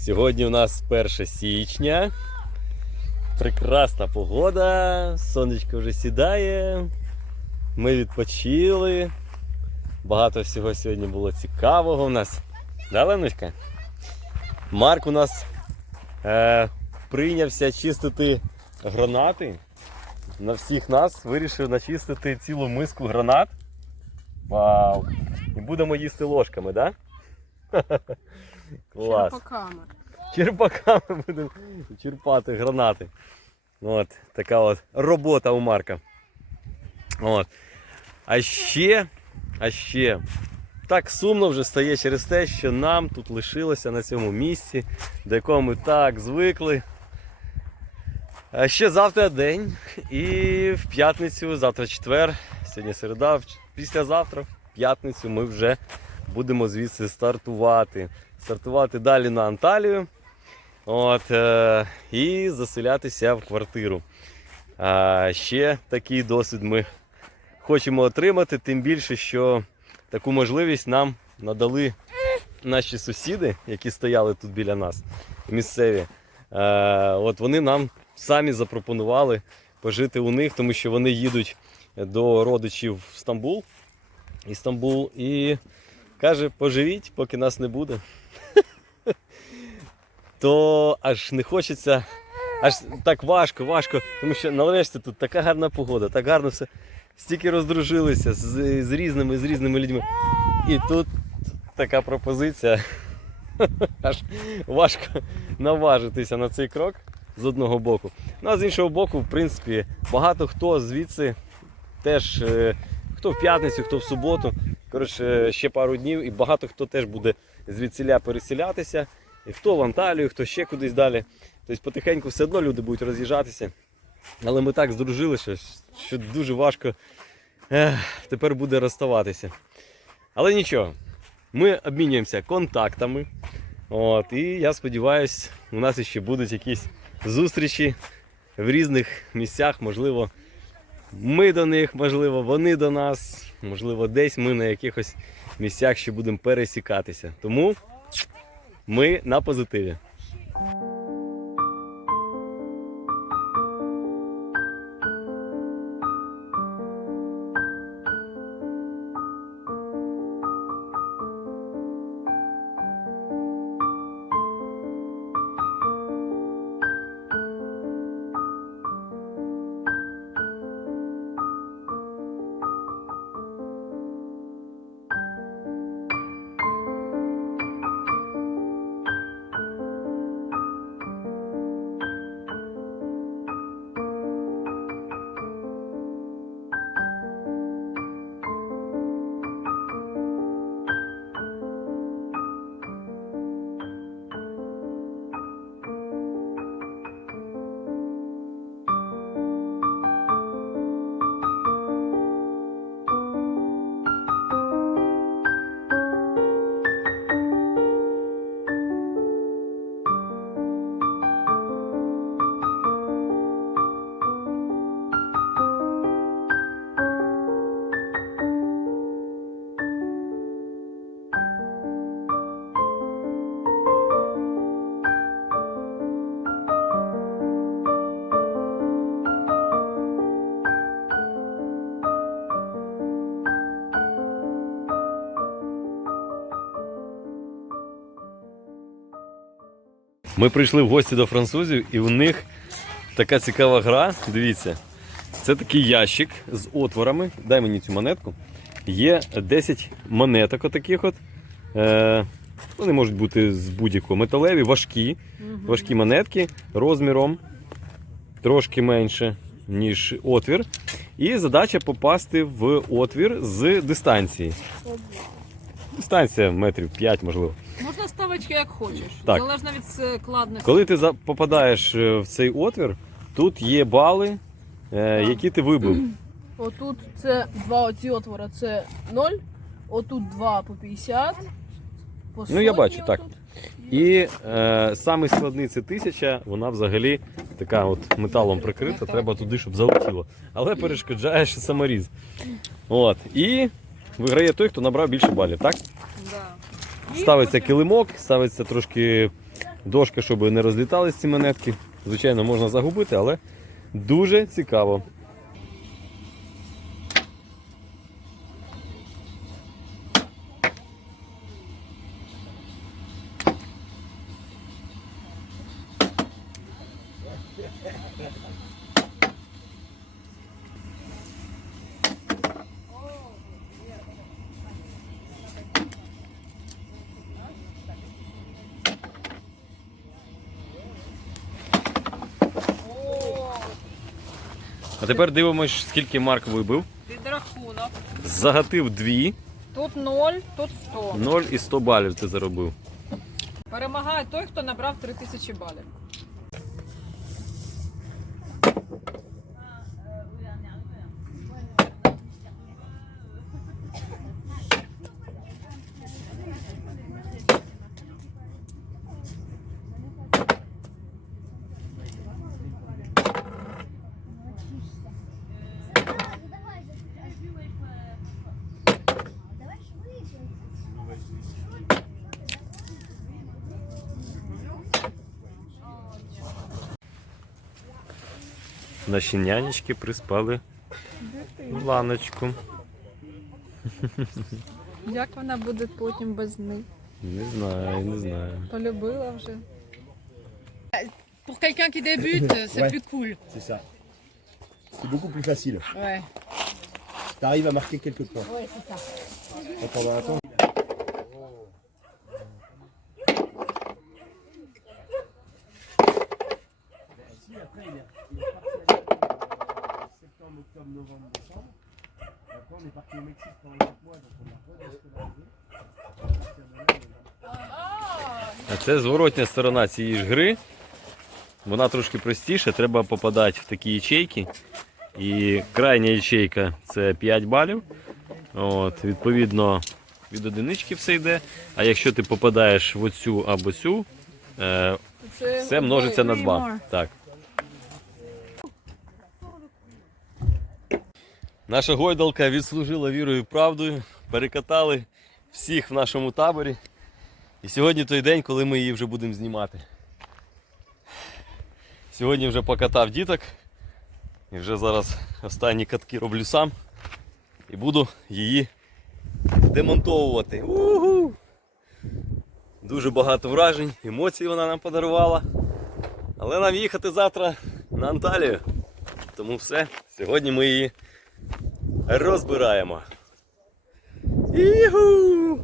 Сьогодні у нас 1 січня. Прекрасна погода, сонечко вже сідає. Ми відпочили. Багато всього сьогодні було цікавого у нас. Да, Леночка? Марк у нас е, прийнявся чистити гранати. На всіх нас вирішив начистити цілу миску гранат. Вау! І будемо їсти ложками, так? Да? Клас. Черпаками. Черпаками будемо черпати гранати. От, така от робота у Марка. От. А ще, а ще, так сумно вже стає через те, що нам тут лишилося на цьому місці, до якого ми так звикли. А ще завтра день. І в п'ятницю, завтра четвер, сьогодні середа, післязавтра, в п'ятницю ми вже будемо звідси стартувати. Стартувати далі на Анталію. От, е, і заселятися в квартиру. А ще такий досвід ми хочемо отримати, тим більше, що таку можливість нам надали наші сусіди, які стояли тут біля нас, місцеві. Е, от вони нам самі запропонували пожити у них, тому що вони їдуть до родичів в Стамбул. Істамбул, і каже, поживіть, поки нас не буде то аж не хочеться, аж так важко, важко, тому що нарешті тут така гарна погода, так гарно все. Стільки роздружилися з, з різними з різними людьми. І тут така пропозиція. Аж важко наважитися на цей крок з одного боку. Ну а з іншого боку, в принципі, багато хто звідси теж, е, хто в п'ятницю, хто в суботу. Коротше, ще пару днів, і багато хто теж буде звідсіля переселятися. І хто в Анталію, хто ще кудись далі. Тобто потихеньку все одно люди будуть роз'їжджатися. Але ми так здружилися, що дуже важко ех, тепер буде розставатися. Але нічого, ми обмінюємося контактами. От, і я сподіваюся, у нас ще будуть якісь зустрічі в різних місцях. Можливо, ми до них, можливо, вони до нас, можливо, десь ми на якихось місцях ще будемо пересікатися. Тому ми на позитиві. Ми прийшли в гості до французів, і у них така цікава гра. Дивіться, це такий ящик з отворами. Дай мені цю монетку. Є 10 монеток отаких от. Е, вони можуть бути з будь-якого металеві, важкі, важкі монетки розміром трошки менше, ніж отвір. І задача попасти в отвір з дистанції. Дистанція метрів 5, можливо. Можна ставочки як хочеш. Так. Залежно від складності. Коли ти за- попадаєш е, в цей отвір, тут є бали, е, які ти вибив. Отут це два оці отвори, це 0, отут два по 50. По Ну, я сотні бачу, так. отут. І е, самий складний це тисяча, вона взагалі така от металом прикрита, треба туди, щоб залетіло. Але перешкоджає ще саморіз. От. І виграє той, хто набрав більше балів, так? Да. Ставиться килимок, ставиться трошки дошка, щоб не розлітались ці монетки. Звичайно, можна загубити, але дуже цікаво. А тепер дивимось, скільки Марк вибив. Підрахунок. Загатив дві, Тут 0, тут 100. 0 і 100 балів ти заробив. Перемагає той, хто набрав 3000 балів. Наші нянечки приспали ланочку. Як вона буде потім без них? Не знаю, не знаю. Полюбила вже. Pour quelqu'un qui débute, c'est Ouais. plus cool. C'est ça. C'est beaucoup plus facile. Ouais. Tu arrives à marquer quelques points. Ouais, c'est ça. pendant un temps, це зворотня сторона цієї ж гри. Вона трошки простіша, треба попадати в такі ячейки. І крайня ячейка це 5 балів. От, відповідно, від одинички все йде. А якщо ти попадаєш в оцю або цю, е, все множиться на 2. Так. Наша гойдалка відслужила вірою і правдою. Перекатали всіх в нашому таборі. І сьогодні той день, коли ми її вже будемо знімати. Сьогодні вже покатав діток. І вже зараз останні катки роблю сам. І буду її демонтовувати. Уху! Дуже багато вражень, емоцій вона нам подарувала. Але нам їхати завтра на Анталію. Тому все, сьогодні ми її розбираємо. Іху!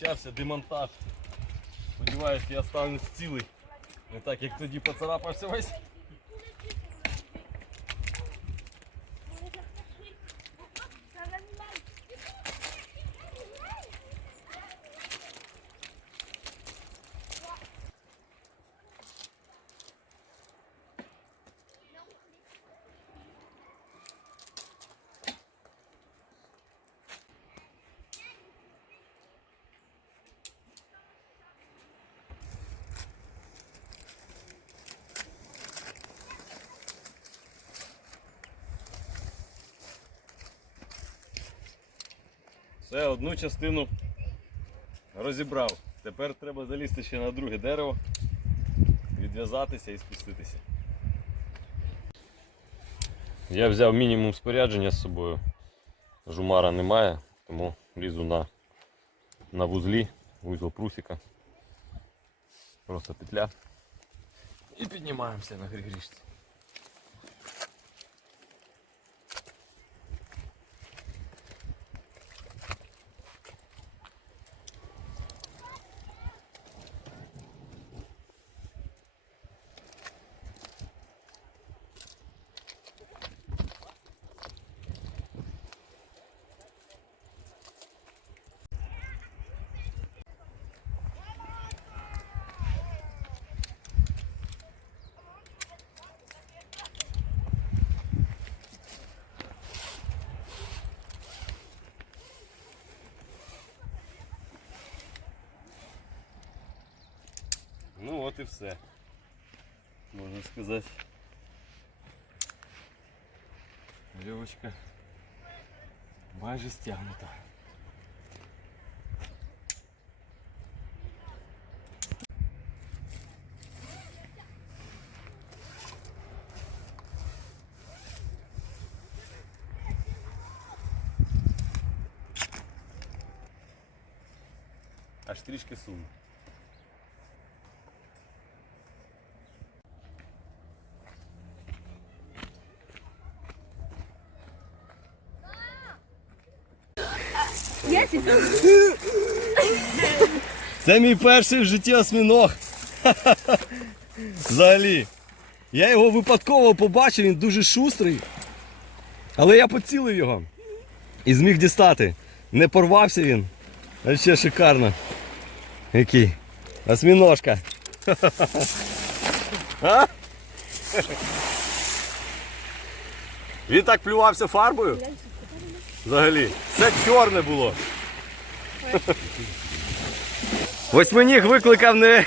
Почався демонтаж. Сподіваюсь, я останусь цілий. Не так, як тоді поцарапався весь. Одну частину розібрав. Тепер треба залізти ще на друге дерево, відв'язатися і спуститися. Я взяв мінімум спорядження з собою. Жумара немає, тому лізу на, на вузлі, вузол прусика. Просто петля. І піднімаємося на грішці. Ну от і все. Можна сказати. Веревочка Майже стягнуто. Аж трішки сумно. Це мій перший в житті осьміног. Взагалі. Я його випадково побачив, він дуже шустрий. Але я поцілив його. І зміг дістати. Не порвався він. А ще шикарно. Який? Осьміножка. Він так плювався фарбою? Взагалі. Це чорне було. Восьминіг викликав не,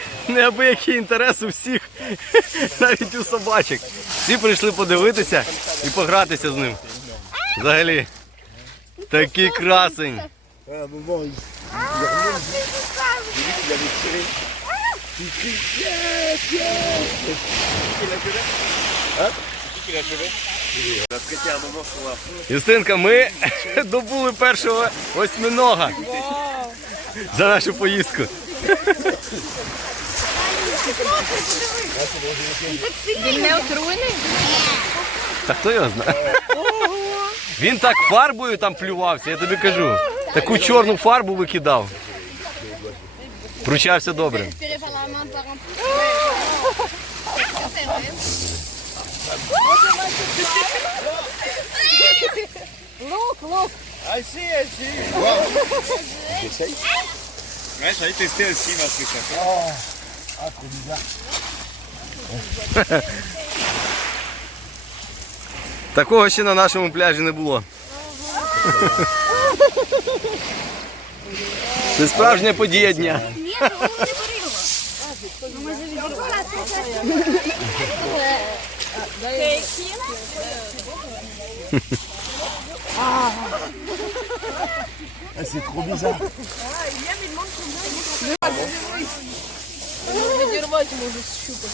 інтерес у всіх, навіть у собачок. Всі прийшли подивитися і погратися з ним. Взагалі. Такий красень. Qui l'a Юстинка, ми добули першого восьминога за нашу поїздку. Він не отруєний? Та хто його знає? Він так фарбою там плювався, я тобі кажу. Таку чорну фарбу викидав. Пручався добре. Лук, лук. Así, así. Wow. ¿Qué es ahí? ¿Ves? Ahí te estoy encima, escucha. Oh, ah, куда? Такого ще на нашому пляжі не було. Це справжня подія дня. Ні, ну не беремо. Ми живемо. Ah, c'est trop bizarre. Відірвати можу з щупом.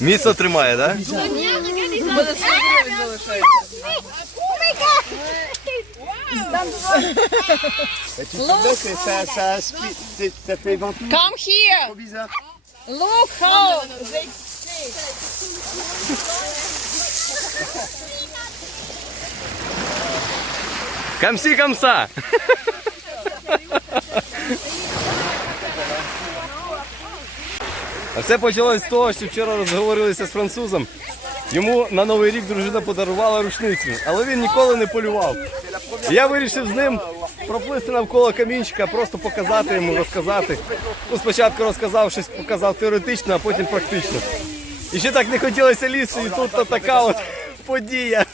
Міцно тримає, так? Да? У мене це навіть залишається. Et tu sais que ça, ça aspire, c'est- ça fait ventouse. Come here. Trop bizarre. Look how they Камсі камса. А все почалось з того, що вчора розговорилися з французом. Йому на Новий рік дружина подарувала рушницю, але він ніколи не полював. Я вирішив з ним проплисти навколо камінчика, просто показати йому, розказати. Ну, спочатку розказав щось, показав теоретично, а потім практично. І ще так не хотілося лісу, і тут то така от подія.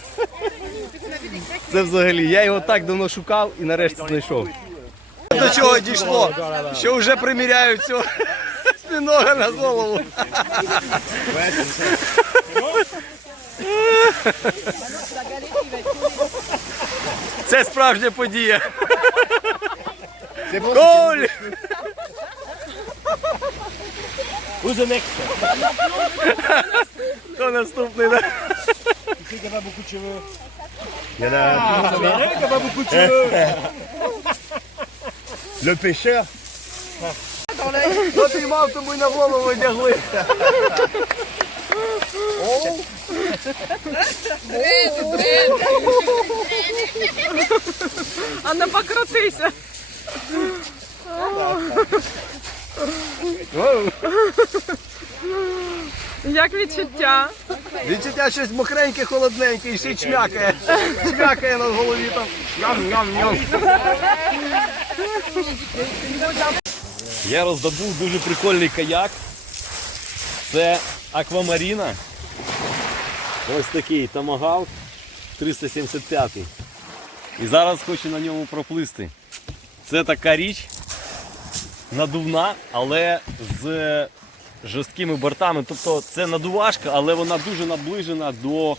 Це взагалі. Я його так давно шукав і нарешті знайшов. До чого дійшло? Що вже приміряють цього спінога на голову. Це справжня подія. Коль! Who's the next Хто наступний? да? Qui a pas beaucoup de cheveux Le pêcheur Хто піймав, тому й на голову одягли. А не покрутися. Як відчуття? Відчуття щось мокреньке, холодненьке і ще й чмякає. Чмякає на голові там. Ням-ням-ням. Я роздобув дуже прикольний каяк. Це аквамаріна. Ось такий тамагавк 375. І зараз хочу на ньому проплисти. Це така річ надувна, але з жорсткими бортами. Тобто це надувашка, але вона дуже наближена до,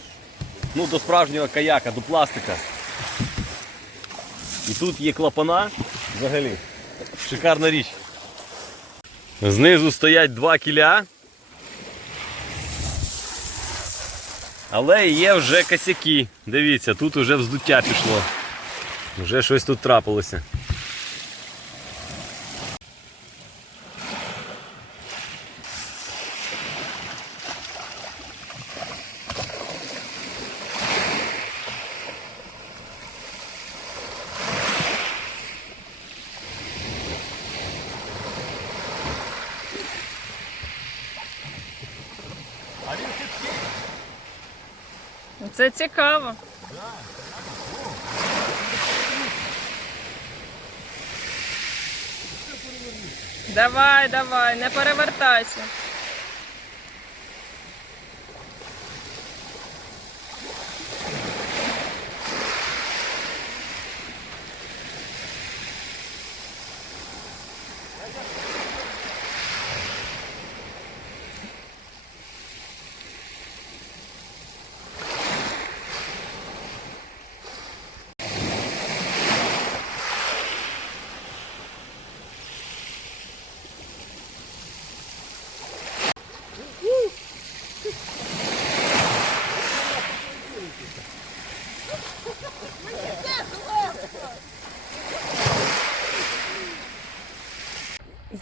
ну, до справжнього каяка, до пластика. І тут є клапана. Взагалі. Шикарна річ. Знизу стоять два кіля. Але є вже косяки. Дивіться, тут вже вздуття пішло. Вже щось тут трапилося. Це цікаво. Давай, давай, не перевертайся.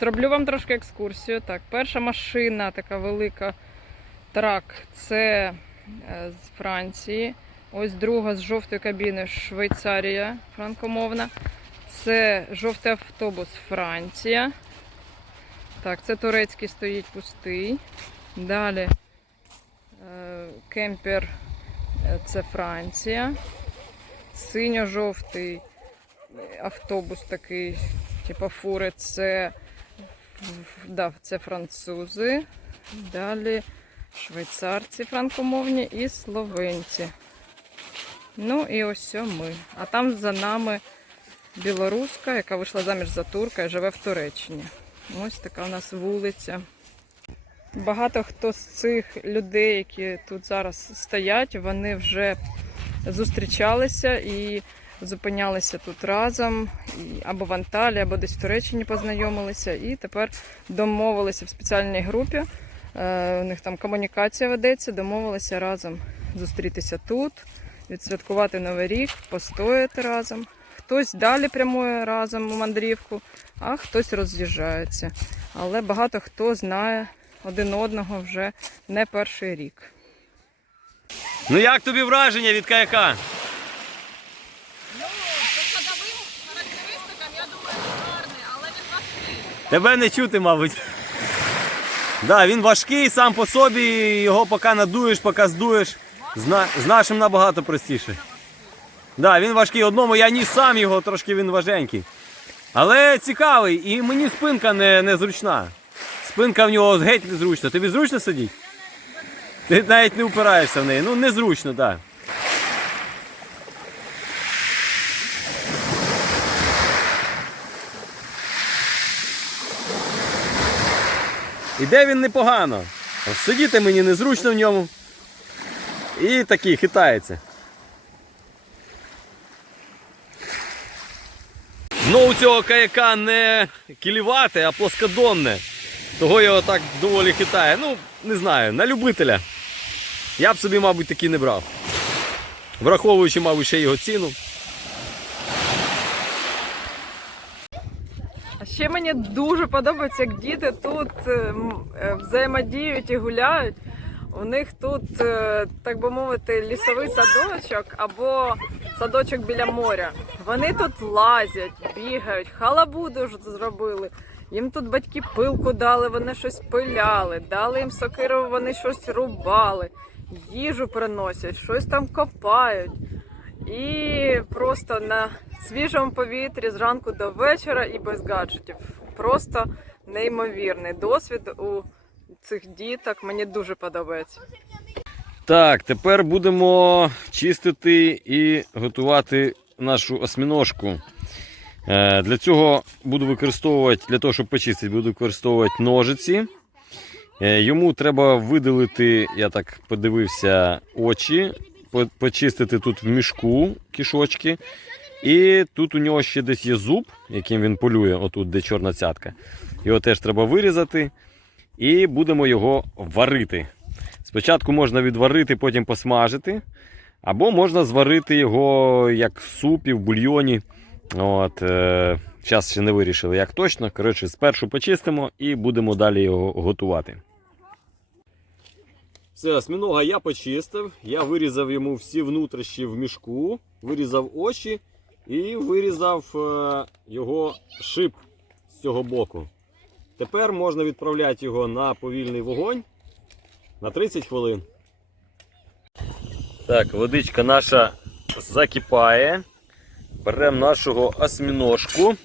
Зроблю вам трошки екскурсію. Так, перша машина, така велика трак, це е, з Франції. Ось друга з жовтої кабіни Швейцарія, франкомовна. Це жовтий автобус Франція. Так, це турецький стоїть пустий. Далі е, кемпер е, це Франція. Синьо-жовтий автобус такий, типу фури, це, да, це французи. Далі швейцарці франкомовні і словенці. Ну і ось ми. А там за нами білоруска, яка вийшла заміж за турка і живе в Туреччині. Ось така у нас вулиця. Багато хто з цих людей, які тут зараз стоять, вони вже зустрічалися і зупинялися тут разом, або в Анталії, або десь в Туреччині познайомилися, і тепер домовилися в спеціальній групі. Е, У них там комунікація ведеться, домовилися разом зустрітися тут, відсвяткувати Новий рік, постояти разом. Хтось далі прямує разом у мандрівку, а хтось роз'їжджається. Але багато хто знає один одного вже не перший рік. Ну як тобі враження від каяка? По ходовим характеристикам, я думаю, гарний, але він важкий. Тебе не чути, мабуть. Да, він важкий сам по собі, його поки надуєш, поки здуєш. З, нашим набагато простіше. Да, він важкий. Одному я ніс сам його, трошки він важенький. Але цікавий, і мені спинка не, не зручна. Спинка в нього геть незручна. Тобі зручно сидіти? Ти навіть не упираєшся в неї. Ну, незручно, так. Іде він непогано. Сидіти мені незручно в ньому. І такий хитається. Дно у цього каяка не кілівате, а плоскодонне. Того його так доволі хитає. Ну, не знаю, на любителя. Я б собі, мабуть, такий не брав. Враховуючи, мабуть, ще його ціну. Ще мені дуже подобається, як діти тут е, е, взаємодіють і гуляють. У них тут, е, так би мовити, лісовий садочок або садочок біля моря. Вони тут лазять, бігають, халабуду ж зробили. Їм тут батьки пилку дали, вони щось пиляли, дали їм сокиру, вони щось рубали, їжу приносять, щось там копають. І просто на свіжому повітрі зранку до вечора і без гаджетів. Просто неймовірний досвід у цих діток. Мені дуже подобається. Так, тепер будемо чистити і готувати нашу осьміножку. Е, Для цього буду використовувати, для того, щоб почистити, буду використовувати ножиці. Е, Йому треба видалити, я так подивився, очі, почистити тут в мішку кишочки. І тут у нього ще десь є зуб, яким він полює, отут, де чорна цятка. Його теж треба вирізати. І будемо його варити. Спочатку можна відварити, потім посмажити. Або можна зварити його як в супі, в бульйоні. От, е, Зараз ще не вирішили, як точно. Коротше, спершу почистимо і будемо далі його готувати. Все, осьминога я почистив. Я вирізав йому всі внутрішні в мішку, вирізав очі і вирізав е, його шип з цього боку. Тепер можна відправляти його на повільний вогонь на 30 хвилин. Так, водичка наша закипає. Беремо нашого осьміножку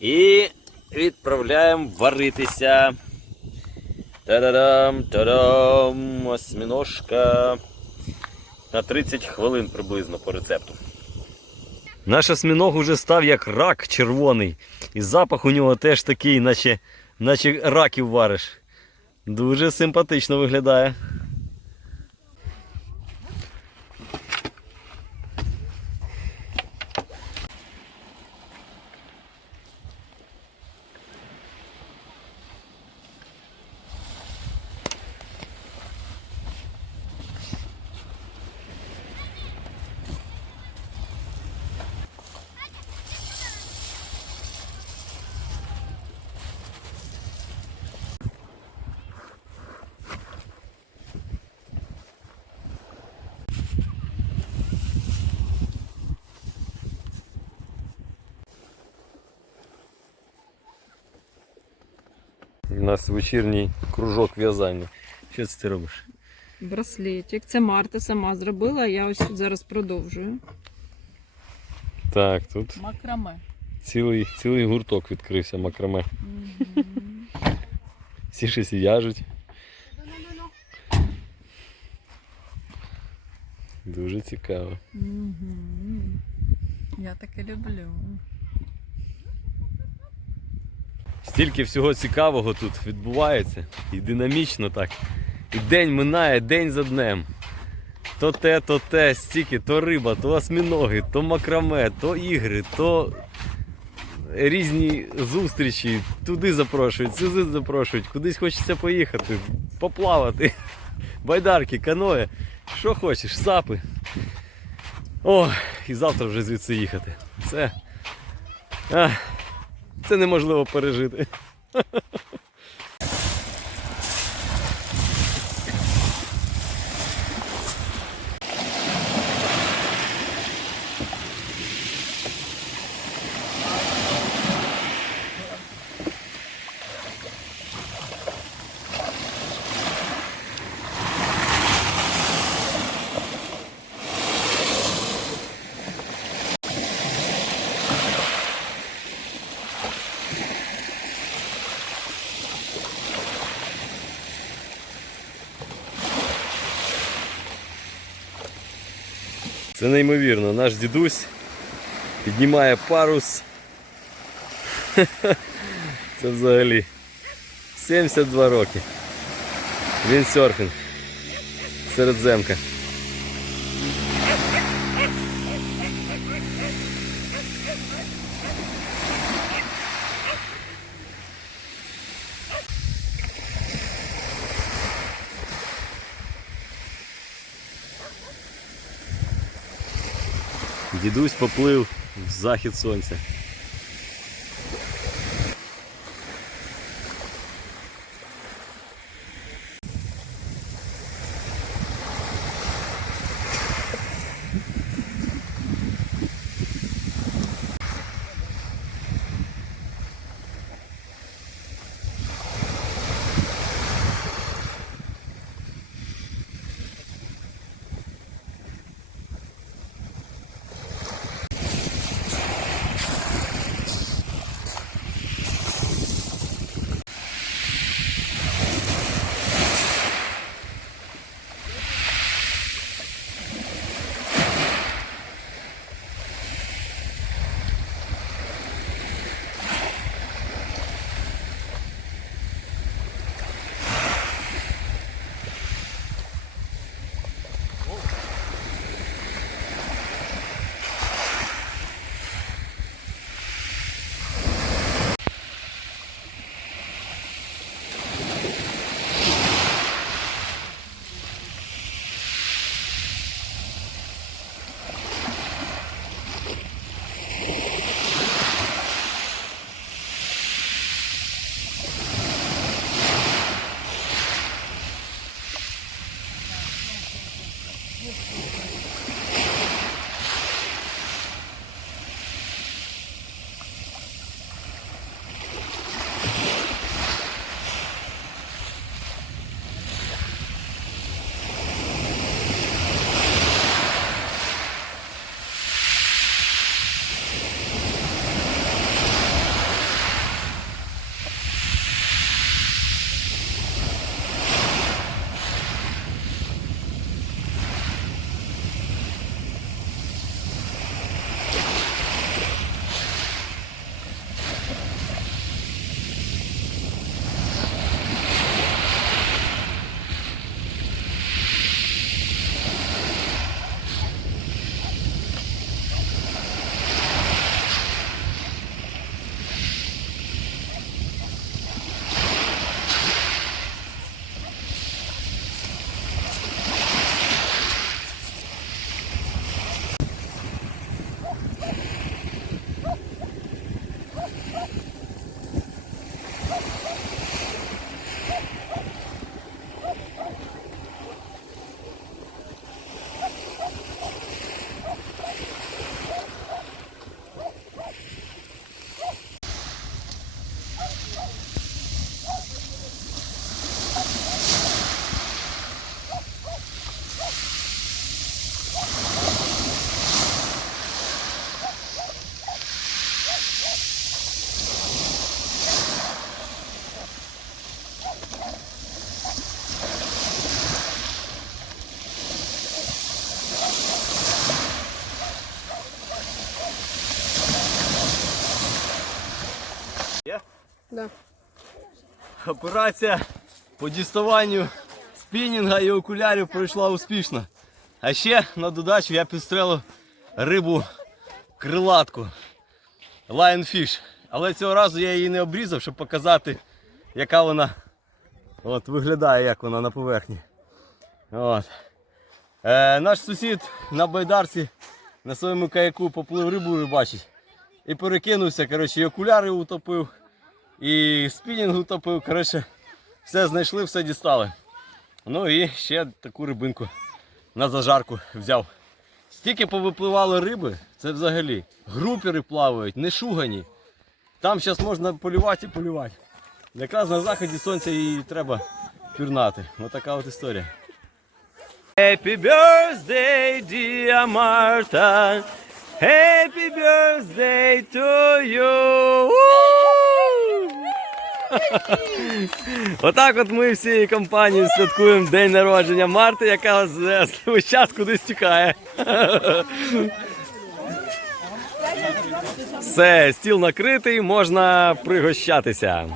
і відправляємо варитися. Та-да-дам, та-дам, осьміножка. На 30 хвилин приблизно по рецепту. Наш осьміног уже став як рак червоний. І запах у нього теж такий, наче, наче раків вариш. Дуже симпатично виглядає. У нас вечірній кружок в'язання. Що це ти робиш? Браслетик. Це Марта сама зробила, я ось зараз продовжую. Так, тут Макраме. цілий, цілий гурток відкрився макраме. Всі щось в'яжуть. Дуже цікаво. Я таке люблю. Стільки всього цікавого тут відбувається. І динамічно так. І день минає день за днем. То те, то те, стільки, то риба, то осьміноги, то макраме, то ігри, то різні зустрічі. Туди запрошують, сюди запрошують, кудись хочеться поїхати, поплавати. Байдарки, каное, що хочеш, сапи. О, і завтра вже звідси їхати. Це. А, це неможливо пережити. Це неймовірно. Наш дідусь піднімає парус. Це взагалі 72 роки. Він серфінг. Середземка. Дідусь поплив в захід сонця. Операція по діставанню спінінга і окулярів пройшла успішно. А ще на додачу я підстрелив рибу крилатку Lionfish. Але цього разу я її не обрізав, щоб показати, яка вона от, виглядає, як вона на поверхні. От. Е, наш сусід на байдарці на своєму каяку поплив рибу рибачить. І перекинувся, коротше, і окуляри утопив, і спінінг утопив. Коротше, все знайшли, все дістали. Ну і ще таку рибинку на зажарку взяв. Стільки повипливало риби, це взагалі. Групери плавають, не шугані. Там зараз можна полювати і полювати. Якраз на заході сонця і треба пірнати. Ось така от історія. Happy birthday, dear Marta. Happy birthday to you. Отак от ми всією компанією святкуємо день народження Марти, яка весь час кудись тікає. Все, стіл накритий, можна пригощатися.